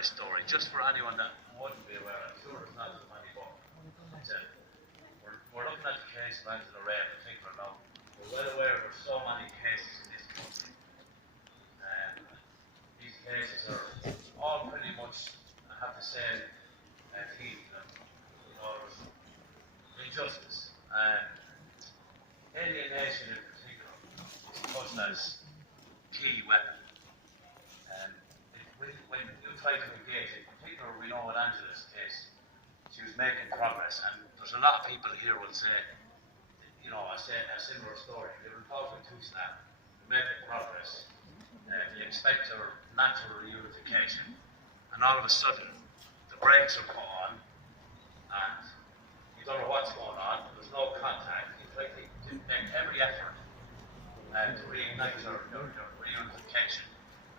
this story, just for anyone that wouldn't be aware. I'm sure it's not as many, but we're looking at the case of Angela Ray in particular now. We're well aware there's so many cases in this country. These cases are all pretty much have the same theme. There's injustice and alienation in particular is TULSA's key weapon. When you try to engage, in particular, we know with Angela's case, she was making progress, and there's a lot of people here will say, a similar story. They were talking to TULSA, making progress, you expect her natural reunification, and all of a sudden, the brakes are put on, and you don't know what's going on, there's no contact. You try to make every effort to reignite her reunification,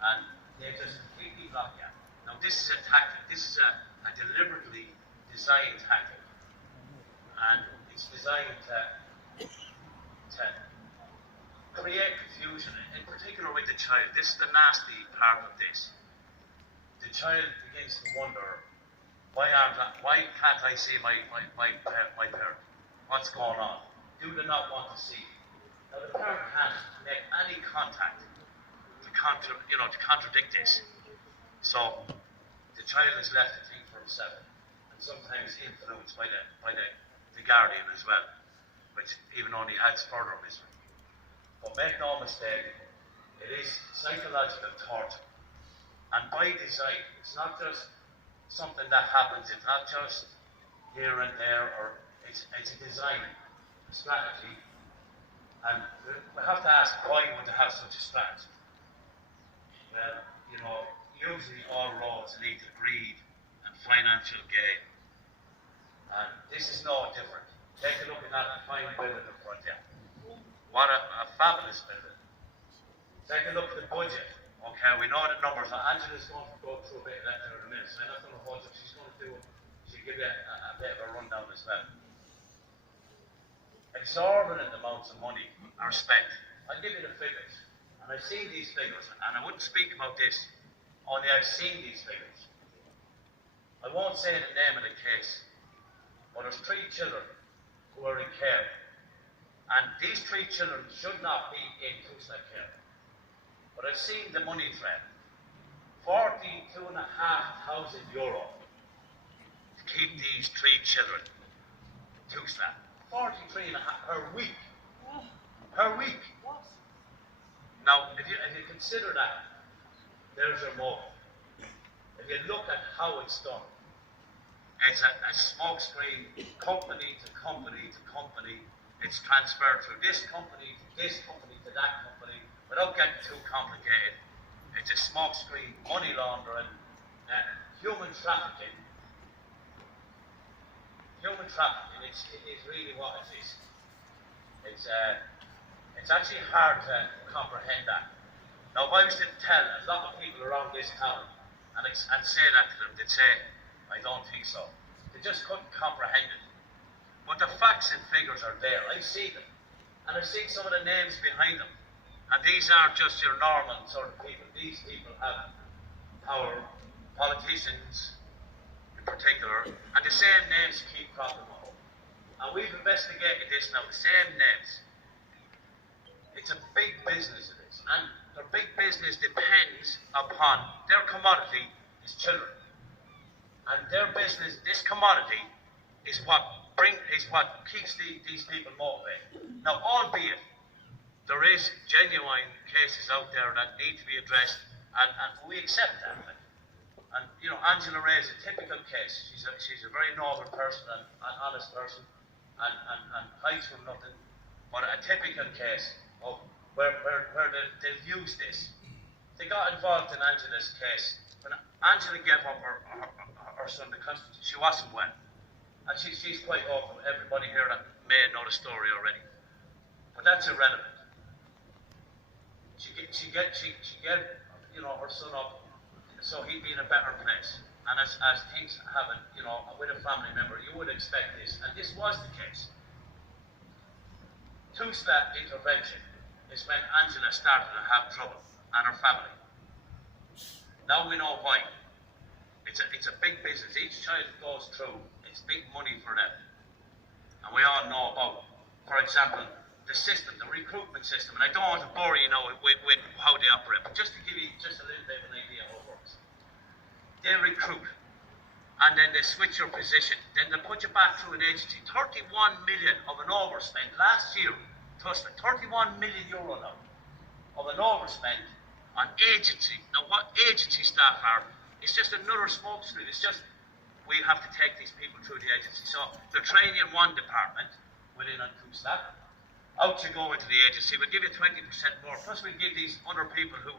and they just completely block you. Now, this is a tactic. This is a deliberately designed tactic, and it's designed to create confusion, in particular with the child. This is the nasty part of this. The child begins to wonder, why can't I see my parent? What's going on? Do they not want to see? Now, the parent can't make any contact to contradict this. So the child is left to think for himself, and sometimes influenced by the guardian as well, which even only adds further misery. But make no mistake, it is psychological torture, and by design. It's not just something that happens. It's not just here and there, or it's a design, a strategy, and we have to ask, why would they have such a strategy? Well, usually all roads lead to greed and financial gain. And this is no different. Take a look at that fine building in front here. What a fabulous building. Take a look at the budget. Okay, we know the numbers. Angela's going to go through a bit of that there in a minute, so I'm not going to hold up. She's going to she'll give you a bit of a rundown as well. Exorbitant amounts of money are spent. I'll give you the figures. And I've seen these figures, and I wouldn't speak about this, only I've seen these figures. I won't say the name of the case, but there's 3 children who are in care. And these 3 children should not be in TULSA care. But I've seen the money trend. €42,500 to keep these 3 children in TULSA. 43.5 per week. Per week. Now, if you consider that, there's your motive. If you look at how it's done, it's a smokescreen, company to company to company. It's transferred through this company to that company, without getting too complicated. It's a smokescreen, money laundering, human trafficking. Human trafficking is really what it is. It's actually hard to comprehend that. Now, if I was to tell a lot of people around this town and say that to them, they'd say, I don't think so. They just couldn't comprehend it. But the facts and figures are there. I see them. And I've seen some of the names behind them. And these aren't just your normal sort of people. These people have power, politicians in particular, and the same names keep cropping up. And we've investigated this now, the same names. It's a big business, it is. And their big business depends upon their commodity is children. And their business, this commodity, is what keeps these people motivated. Now, albeit there is genuine cases out there that need to be addressed, and we accept that. And Angela Ray is a typical case. She's a very noble person and an honest person, and hides from nothing. But a typical case of where they'll use this. They got involved in Angela's case. When Angela gave up her son the custody, she wasn't well. And she's quite open. Everybody here that may know the story already. But that's irrelevant. She gave her son up so he'd be in a better place. And as things happen, with a family member, you would expect this. And this was the case. TULSA intervention is when Angela started to have trouble, and her family. Now we know why. It's a big business. Each child that goes through, it's big money for them. And we all know about, for example, the system, the recruitment system. And I don't want to bore you now with how they operate, but just to give you just a little bit of an idea of how it works. They recruit, and then they switch your position. Then they put you back through an agency. 31 million of an overspend last year. TULSA, 31 million euro now of an overspend on agency. Now, what agency staff are, it's just another smoke screen. It's just, we have to take these people through the agency. So they're training in one department within on TULSA. Out you go into the agency, we'll give you 20% more. Plus we'll give these other people who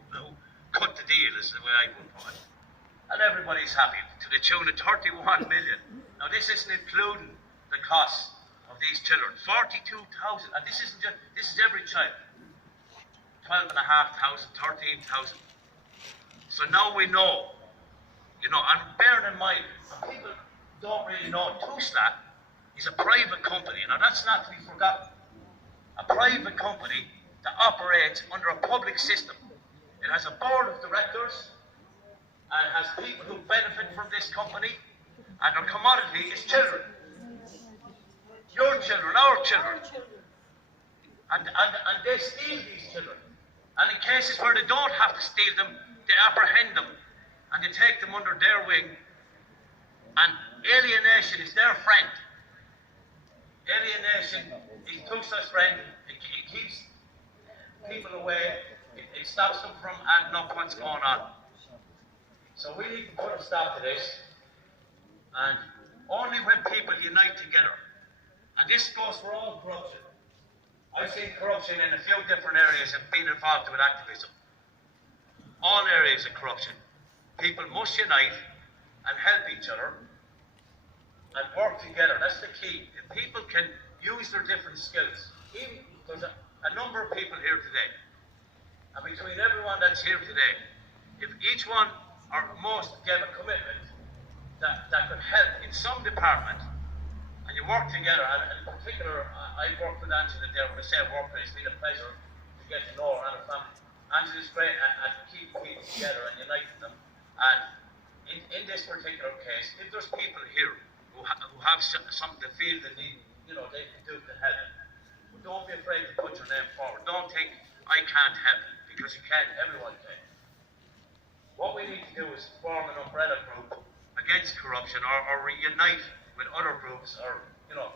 cut the deal, is the way I would put it. And everybody's happy to the tune of 31 million. Now this isn't including the costs of these children. 42,000, and this isn't just, this is every child. 12,500, 13,000. So now we know, you know, and bearing in mind, people don't really know, TULSA is a private company. Now that's not to be forgotten. A private company that operates under a public system. It has a board of directors and has people who benefit from this company, and their commodity is children. Your children, our children. And they steal these children. And in cases where they don't have to steal them, they apprehend them and they take them under their wing. And alienation is their friend. Alienation is TULSA's friend. It keeps people away. It stops them from adding up what's going on. So we need to put a stop to this. And only when people unite together. And this goes for all corruption. I've seen corruption in a few different areas and been involved with activism. All areas of corruption. People must unite and help each other and work together. That's the key. If people can use their different skills. Even there's a number of people here today. And between everyone that's here today, if each one or most gave a commitment that could help in some department, and you work together, and in particular, I worked with Angela there. When I say work, it's been a pleasure to get to know her and her family. Angela's great at keeping people together and uniting them. And in this particular case, if there's people here who have something to feel they need, you know, they can do to help, but don't be afraid to put your name forward. Don't think, I can't help, because you can, everyone can. What we need to do is form an umbrella group against corruption, or reunite with other groups, or, you know,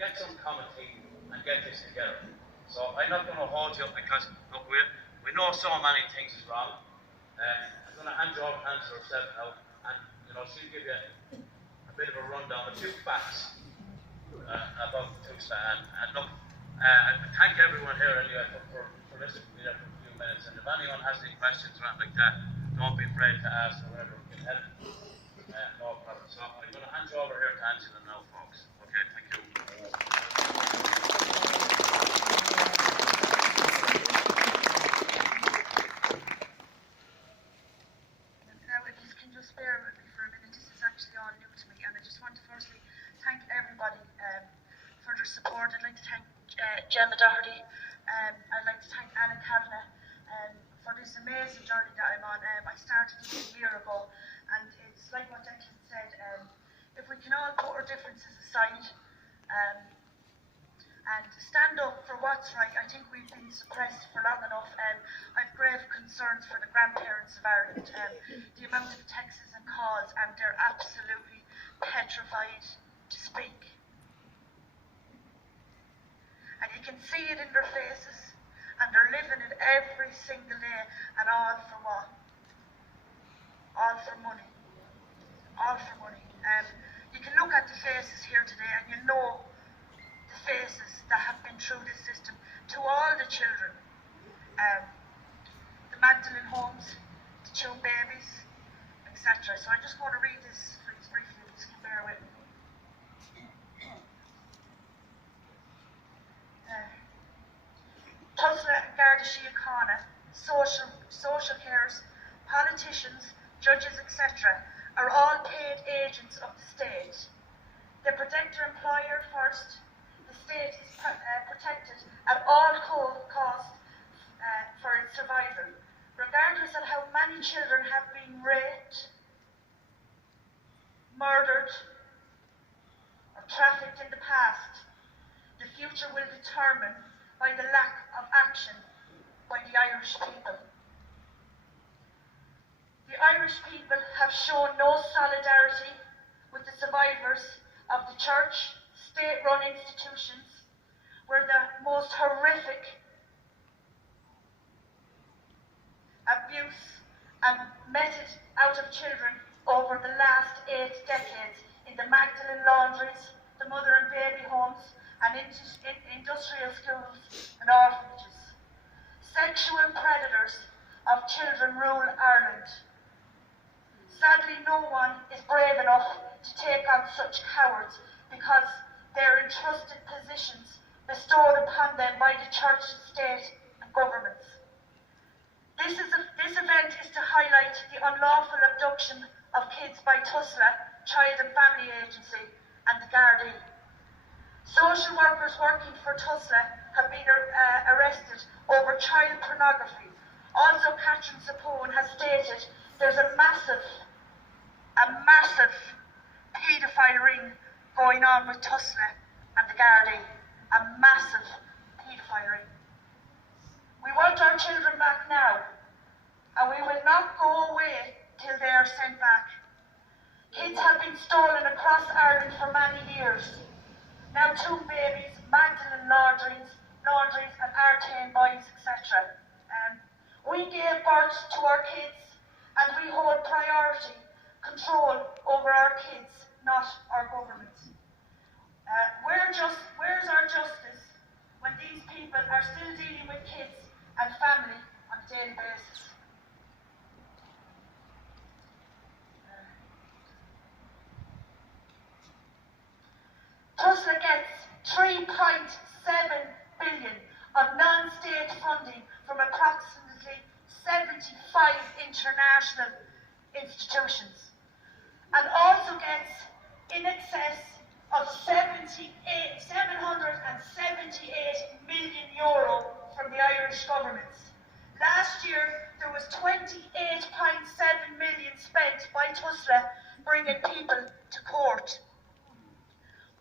get some common team and get this together. So I'm not going to hold you up because, look, we know so many things is wrong. I'm going to hand you over to Angela herself now, and, you know, she'll give you a bit of a rundown, a few facts about TULSA. And look, thank everyone here anyway for listening to me there for a few minutes. And if anyone has any questions or anything like that, don't be afraid to ask or whatever we can help. No problem. So I'm going to hand you over here to Angela now, folks. Okay, thank you. Now, if you can just bear with me for a minute, this is actually all new to me, and I just want to firstly thank everybody for their support. I'd like to thank Gemma Doherty. I'd like to thank Anna Kavanagh for this amazing journey that I'm on. I started this a year ago, and it's like what Declan said, if we can all put our differences aside and stand up for what's right. I think we've been suppressed for long enough. I've grave concerns for the grandparents of Ireland, the amount of texts and calls, and they're absolutely petrified to speak. And you can see it in their faces, and they're living it every single day, and all for what? All for money. All for money. You can look at the faces here today and you know the faces that have been through this system, to all the children, the Magdalene homes, the Tune babies, etc. So I'm just going to read this please briefly, just bear with me. TULSA and Garda Síochána, social carers, politicians, judges, etc. are all paid agents of the state. They protect their employer first. The state is protected at all costs for its survival. Regardless of how many children have been raped, murdered or trafficked in the past, the future will be determined by the lack of action by the Irish people. The Irish people have shown no solidarity with the survivors of the church, state-run institutions, where the most horrific abuse and meted out of children over the last 8 decades in the Magdalene laundries, the mother and baby homes, and industrial schools and orphanages. Sexual predators of children rule Ireland. Sadly, no one is brave enough to take on such cowards because their entrusted positions bestowed upon them by the church, state and governments. This event is to highlight the unlawful abduction of kids by TULSA, Child and Family Agency, and the Gardaí. Social workers working for TULSA have been arrested over child pornography. Also, Catherine Sapone has stated there's a massive paedophile ring going on with TULSA and the Gardaí. A massive paedophile ring. We want our children back now, and we will not go away till they are sent back. Kids have been stolen across Ireland for many years. Now Two Babies, Magdalene laundries and Artane boys, etc. We gave birth to our kids, and we hold priority control over our kids, not our government. Where's our justice when these people are still dealing with kids and family on a daily basis? TULSA gets 3.7 billion of non-state funding from approximately 75 international institutions, and also gets in excess of €778 million from the Irish government. Last year, there was 28.7 million spent by TULSA bringing people to court.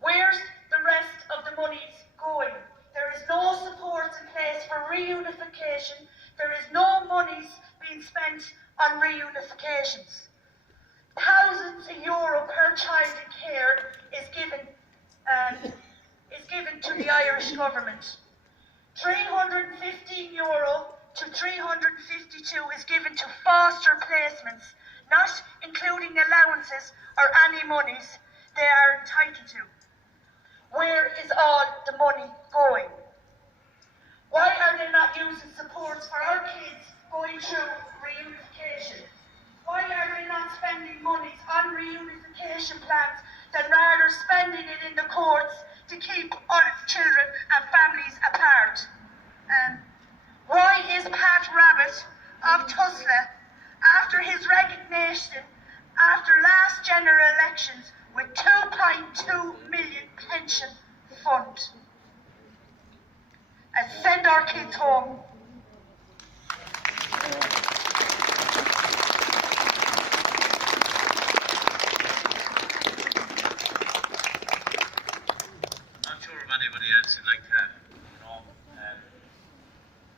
Where's the rest of the monies going? There is no support in place for reunification. There is no monies being spent on reunifications. Thousands of euro per child in care is given to the Irish government. €315 to €352 is given to foster placements, not including allowances or any monies they are entitled to. Where is all the money going? Why are they not using supports for our kids going through reunification? Why are they not spending monies on reunification plans than rather spending it in the courts to keep our children and families apart? Why is Pat Rabbit of TULSA, after his resignation after last general elections, with 2.2 million pension fund, and send our kids home? Not sure if anybody else would like to,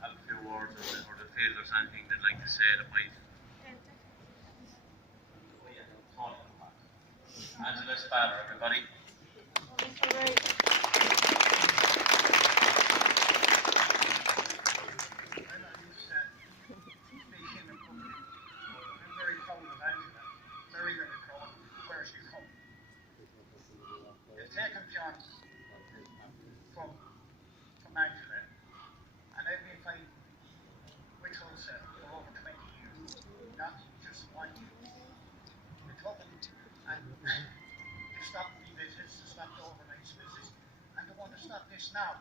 have a few words or to feel there's anything they'd like to say that might. Angela's father, everybody. Taken John from Angela, and I've been fighting with TULSA for over 20 years, not just 1 year. We took them and to stop the visits, to stop the overnight visits, and they want to stop this now,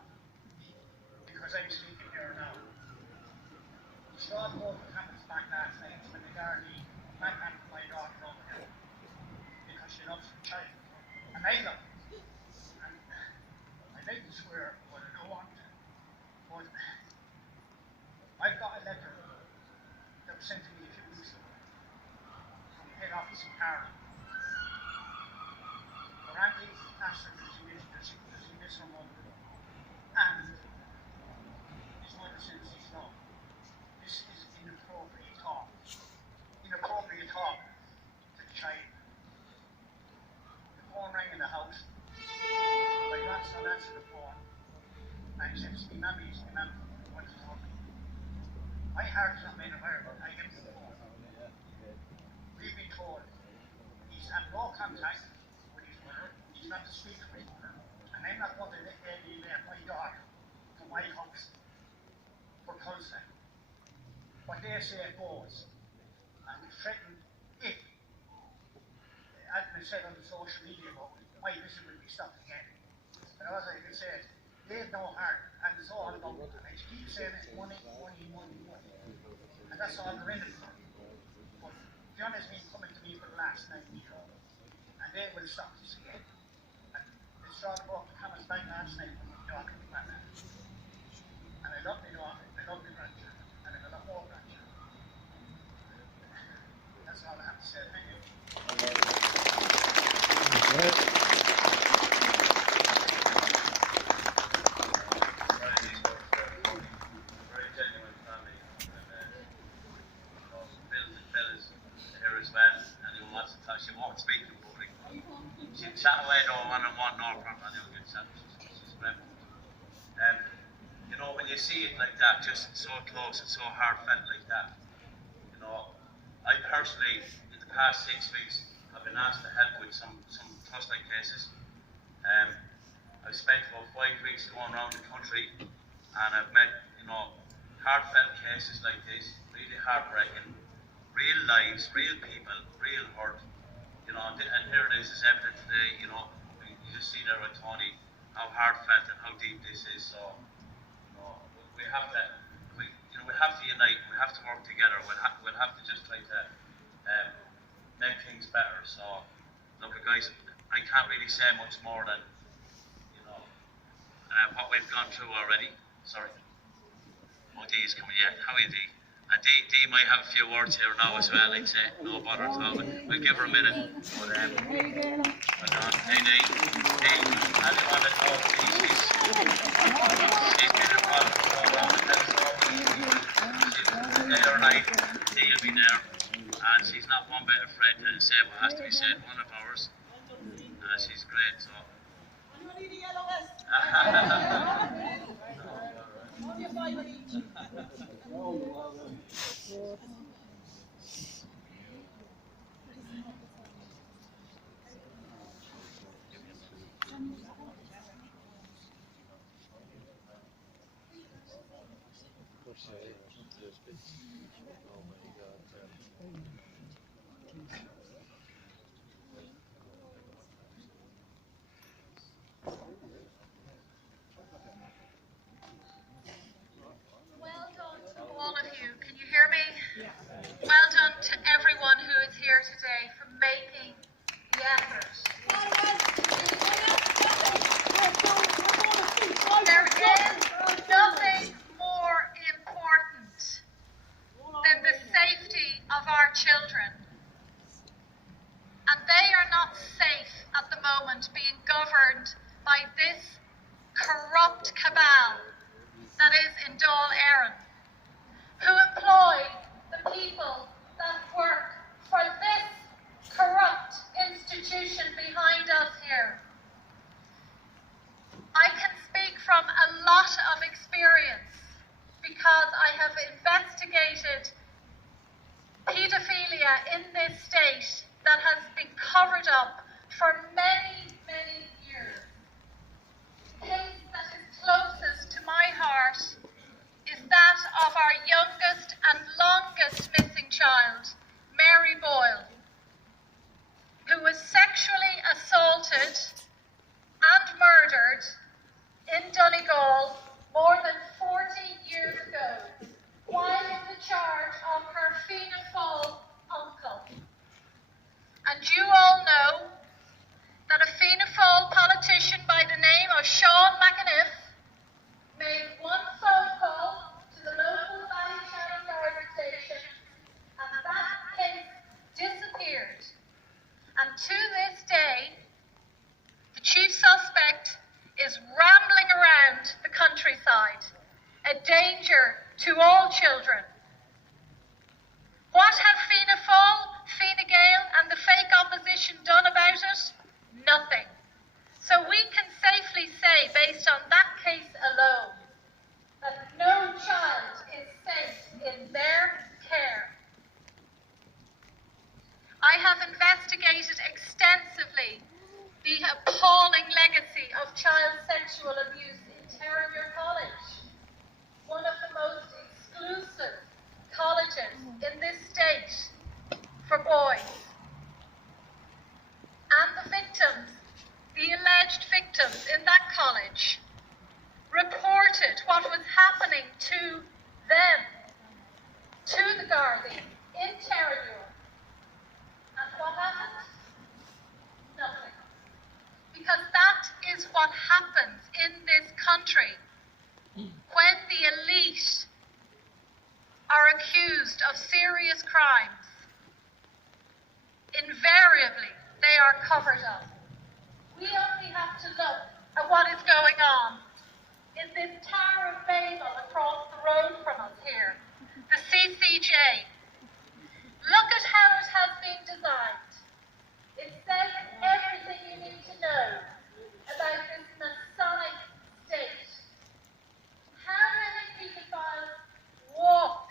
because I'm sleeping here now. Sean Wolf comes back last night when the Gardaí manhandled my daughter over here, because she loves the child, and I love it. I didn't swear, but I don't want to. But I've got a letter that was sent to me a few weeks ago from the head office in Ireland. Randy asked her, does he miss her mother? And his mother says he's not. This is inappropriate talk. Inappropriate talk to the child. The phone rang in the house. My grandson answered the phone. And he said, it's me mammy, what is wrong? My heart is not made of iron, but I get the phone. We've been told he's had no contact with his mother, he's not to speak to his mother, and I'm not going to let my daughter to my house for TULSA. What they say goes, and we threaten if, as we said on the social media about it, my visit will be stopped again. And as I said, they have no heart, and it's all about it. And I keep saying it's money, money, money, money. And that's all they're in it for. But John has been coming to me for the last 9 years, and they will stop this again. And it's all about the comments back last night when we talked about that. And I love my daughter, I love my grandchildren, and I have a lot more grandchildren. That's all I have to say. Thank you. She won't speak in public. She'll chat away to one-on-one, no problem. She's great. You know, when you see it like that, just so close and so heartfelt like that, you know, I personally, in the past 6 weeks, have been asked to help with some trust-like cases. I've spent about 5 weeks going around the country, and I've met, you know, heartfelt cases like this, really heartbreaking, real lives, real people, real hurt. You know, and here it is evident today, you know, you just see there with Tony how heartfelt and how deep this is. So, you know, we have to unite, we have to work together, we'll have to just try to make things better. So, look guys, I can't really say much more than, you know, what we've gone through already. Sorry. Oh, Dee's coming, yeah. How are you, Dee? Dee might have a few words here now as well, I'd say. No bother at all. We'll give her a minute. But, hey, Dee, I just want to talk to Dee. She's been involved for so long in this. Day or night, Dee will be there. And she's not one bit afraid to say what has to be said. One of ours. She's great, so. Well done to everyone who is here today for making the effort. There is nothing more important than the safety of our children. And they are not safe at the moment being governed by this corrupt cabal that is in Dáil Éireann, who employ the people that work for this corrupt institution behind us here. I can speak from a lot of experience because I have investigated paedophilia in this state that has been covered up for many, many years. The case that is closest to my heart is that of our youngest and longest missing child, Mary Boyle, who was sexually assaulted and murdered in Donegal more than 40 years ago, while in the charge of her Fianna Fáil uncle. And you all know that a Fianna Fáil politician by the name of Sean McAniff made one phone call to the local Ballycharry Garda station, and that case disappeared. And to this day, I have investigated extensively the appalling legacy of child sexual abuse in Terrier College, one of the most exclusive colleges in this state for boys. And the victims, the alleged victims in that college, reported what was happening to them, to the Gardaí, in Terrier. And what happened? Nothing. Because that is what happens in this country when the elite are accused of serious crimes. Invariably, they are covered up. We only have to look at what is going on in this Tower of Babel across the road from us here, the CCJ. Look at how it has been designed. It says everything you need to know about this Masonic state. How many pedophiles walk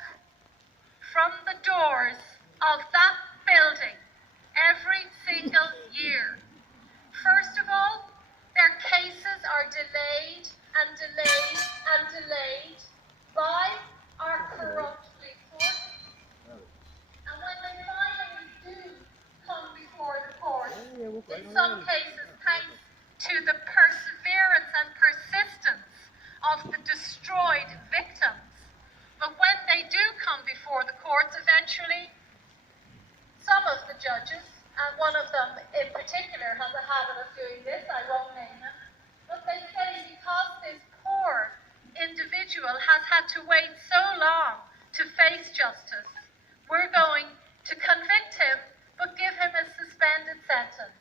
from the doors of that building every single year? First of all, their cases are delayed and delayed and delayed by our corrupt police force. And when they finally do come before the court, in some cases thanks to the perseverance and persistence of the destroyed victims, but when they do come before the courts eventually, some of the judges, and one of them in particular has a habit of doing this, I won't name him, but they say because this poor individual has had to wait so long to face justice, we're going to convict him but give him a suspended sentence.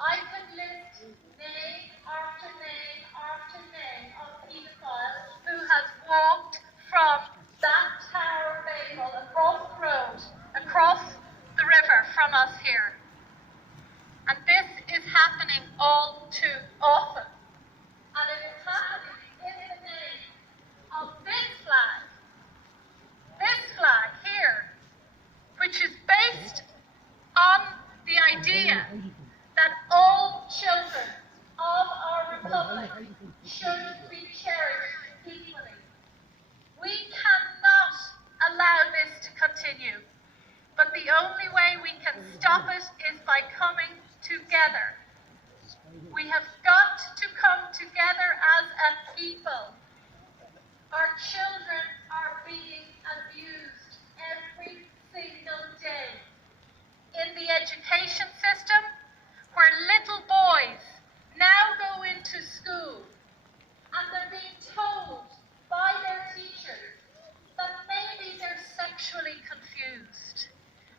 I could list name after name after name of pedophiles who has walked from that Tower of Babel across the road, across the river from us here. And this is happening all too often. And it is happening in the name of this flag here, which is based on the idea that all children of our republic should be cherished equally. We cannot allow this to continue. But the only way we can stop it is by coming together. We have got to come together as a people. Our children are being abused every single day. In the education system, where little boys now go into school and they're being told by their teachers that maybe they're sexually confused.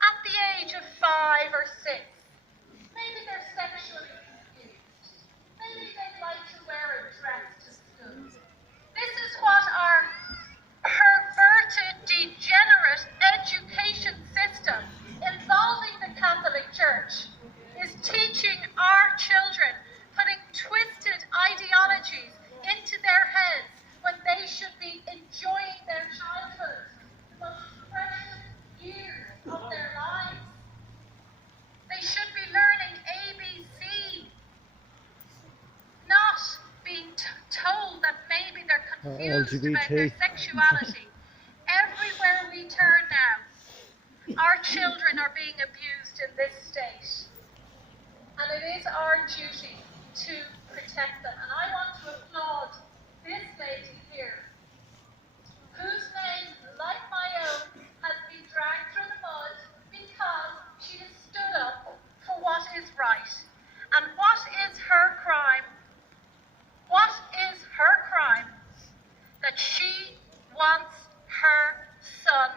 At the age of 5 or 6, maybe they're sexually confused. Maybe they'd like to wear a dress to school. This is what our perverted, degenerate education system involving the Catholic Church is teaching our children, putting twisted ideologies into their heads when they should be enjoying their childhood, the most precious years of their lives. They should be learning ABC, not being told that maybe they're confused about their sexuality. Everywhere we turn now, our children are being abused in this state. And it is our duty to protect them. And I want to applaud this lady here, whose name, like my own, has been dragged through the mud because she has stood up for what is right. And what is her crime? What is her crime? That she wants her son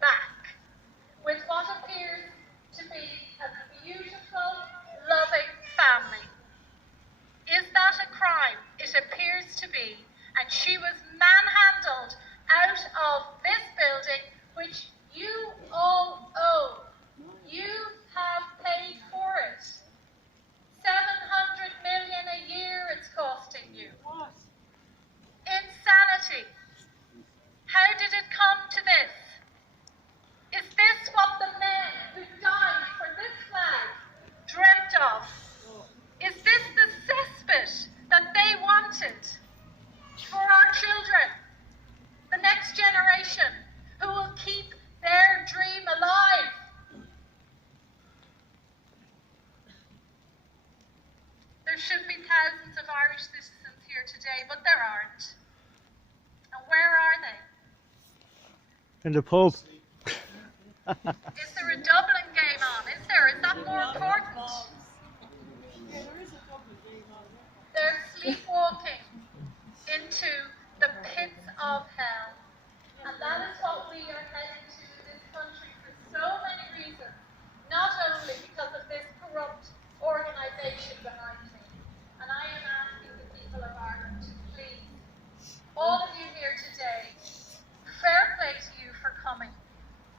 back with what appears to be a There should be thousands of Irish citizens here today, but there aren't. And where are they? In the pub. Is there a Dublin game on? Is there? Is that more important? They're sleepwalking into the pits of hell. And that is what we are heading to in this country for so many reasons. Not only because of this corrupt organisation behind me. And I am asking the people of Ireland to please, all of you here today, fair play to you for coming.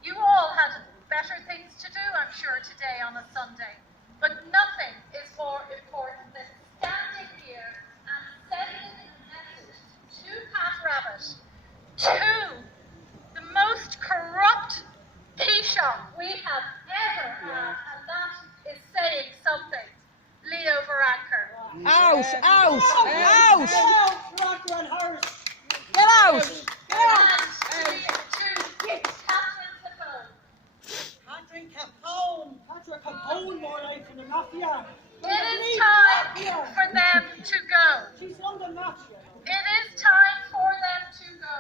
You all had better things to do, I'm sure, today on a Sunday. But nothing is more important than standing here and sending a message to Pat Rabbit, to the most corrupt Taoiseach we have ever had, and that is saying something. Leo Varadkar. Out! Out! Out! Get out! Catherine Capone! Patrick Capone, more like from the mafia! It is time for them to go. She's on the mafia! It is time for them to go.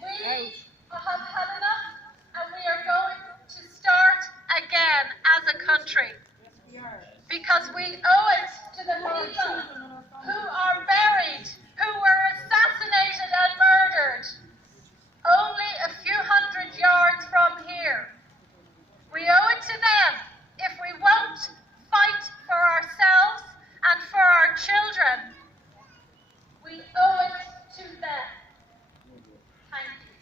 We have had enough, and we are going to start again as a country. Because we owe it to the people who are buried, who were assassinated and murdered only a few hundred yards from here. We owe it to them if we won't fight for ourselves and for our children. We owe it to them. Thank you.